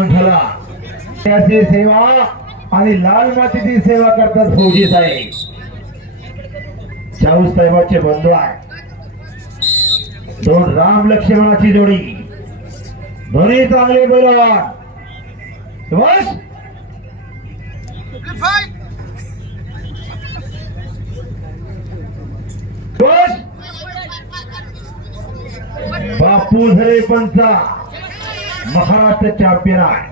झाला. त्याची सेवा आणि लाल मातीची सेवा करतात फौजी साहेब. शाहू साहेबाचे बंधू आहे दोन राम लक्ष्मणाची जोडी. दोन्ही चांगले बलवान. बस. बस. बापू झरे पंचा. महाराष्ट्र चॅम्पियन आहे.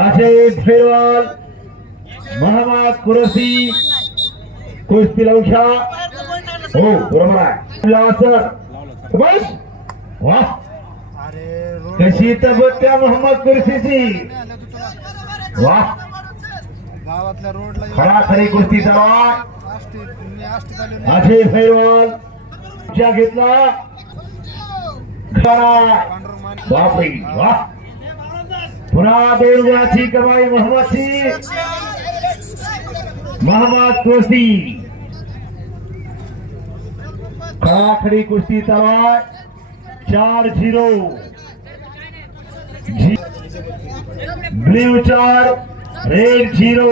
असे फेरवाल महम्मद कुरसी कुस्ती लवशा. हो बरोबर आहे. सर बस वा. कशी तब्येत त्या मोहम्मद कुरसीची. वा. गावातल्या रोडला खरा खरी कुस्ती चालवा आष्टी फेरवाल घेतला. बापरे वा. पुन्हा दोन गुणाची कमाई मोहम्मदची. मोहम्मद कुस्ती. खडाखडी कुस्ती चार झिरो. ब्ल्यू चार रेड झिरो.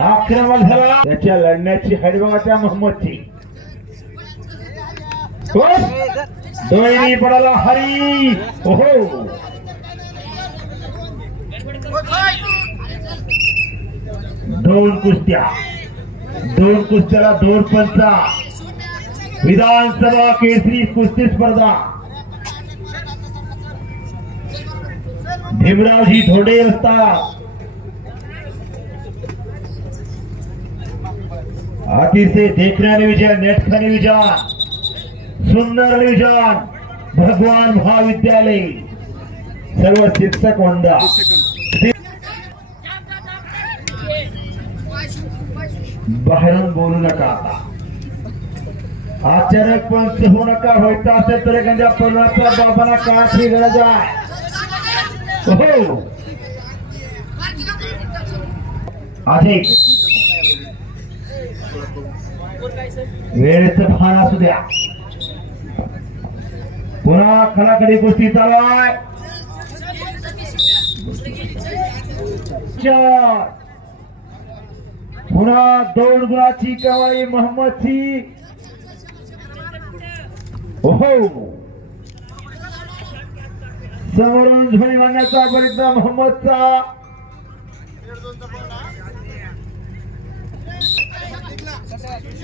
आक्रमण झाला. त्याच्या लढण्याची हडगावाच्या मोहम्मदची. दोन्ही पडाला हरी. ओहो. दोन कुस्त्या. दोन कुस्त्याला दोन पंचा. विधानसभा केसरी कुस्ती स्पर्धा. भीमरावजी थोडे असतात. अतिशय देखण्याने विजय नेटखाने विजय. सुंदर नियोजन भगवान महाविद्यालय. सर्व शिक्षक वंदा. बाहेरून बोलू नका आता. अचानक पंच होऊ नका व्हायचं असेल तर एखाद्या परुणाचा बाबांना काळाची गरज आहे. हो. अधिक. वेळेचं भान असू द्या. पुन्हा खलाखडी कुस्ती चालू आहे. चार. पुन्हा दोन गुणाची कवाई मोहम्मदची हो समोरून झोळी मारण्याचा प्रयत्न मोहम्मदचा.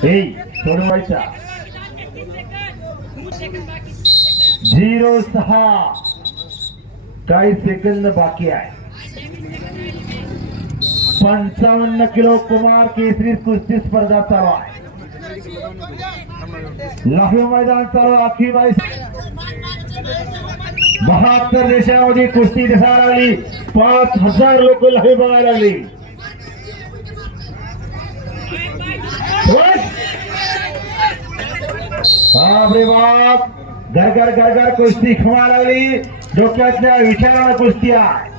हे सोडवायचा झिरो सहा काही सेकंद बाकी आहे पंचावन्न किलो कुमार केसरी कुस्ती स्पर्धा चालू आहे लाखो मैदान चालू आखी बाई बहात्तर देशामध्ये कुस्ती दिसायला लागली पाच हजार लोक लाहे बघायला लागली बस. बाप रे बाप गरगर गरगर कुस्ती खवा लागली. डोक्यातल्या विचारानं कुस्ती आहे.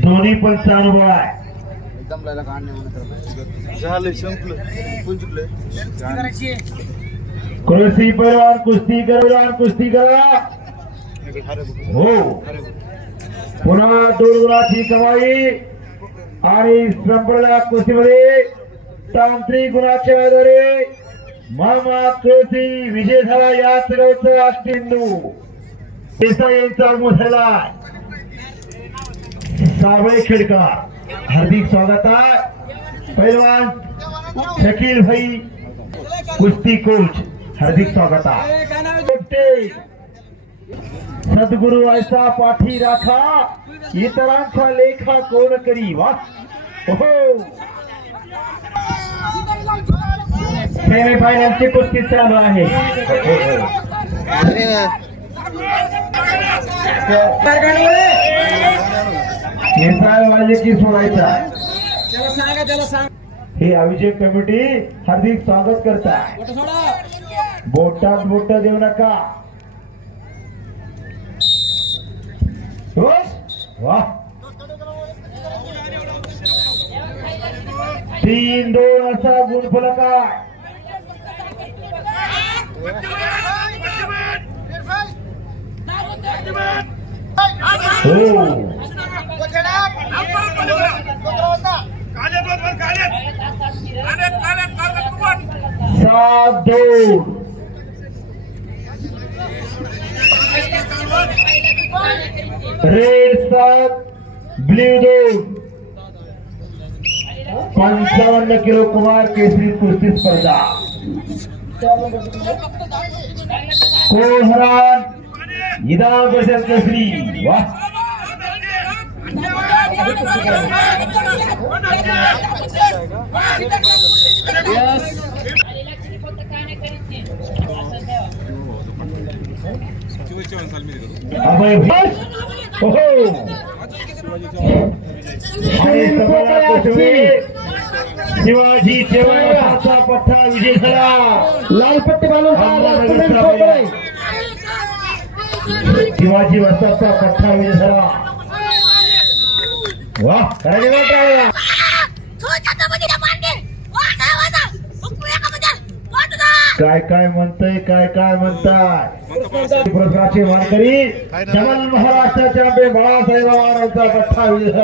दोन्ही पण अनुभव आहे. कृषी पैलवान कुस्ती करवान कुस्ती करा हो. पुन्हा दुर्गुणाची कमाई. आणि संपलेल्या कुस्तीमध्ये तांत्रिक गुणाच्या आधारे मामा कृषी विजय झाला या सगळ्याचं अष्टिंदू देसाई यांचा मोठला सावळे खेडकर हार्दिक स्वागत आहे. पैलवान शकील भाई कुस्ती कोच हार्दिक स्वागत आहे. सद्गुरु ऐसा पाठी राखा इतरांचा लेखा कोण करी वा हो सेमीफायनलची कुस्ती चालू आहे. केसाळ की सोडायचा? त्याला सांगा ही अभिषेक कमिटी हार्दिक स्वागत करता बोटात बोट देऊ नका. बस. वा तीन दोन असा गुणफलक आहे हो सात दोन रेड सात ब्ल्यू दोन पंचावन्न किलो कुमार केसरी कुस्ती स्पर्धा कोहरान इनाम बसेल केसरी वा अभय शिवाजी चेवाचा पठ्ठा विजय झाला लाल पट्टी बांधून शिवाजी वस्ताचा पठ्ठा विजय झाला वा काय काय म्हणतय काय काय म्हणताय? पुरस्काराचे मानकरी जमल महाराष्ट्राच्या बे बाळासाहेब आवारांचा पठ्ठा विजय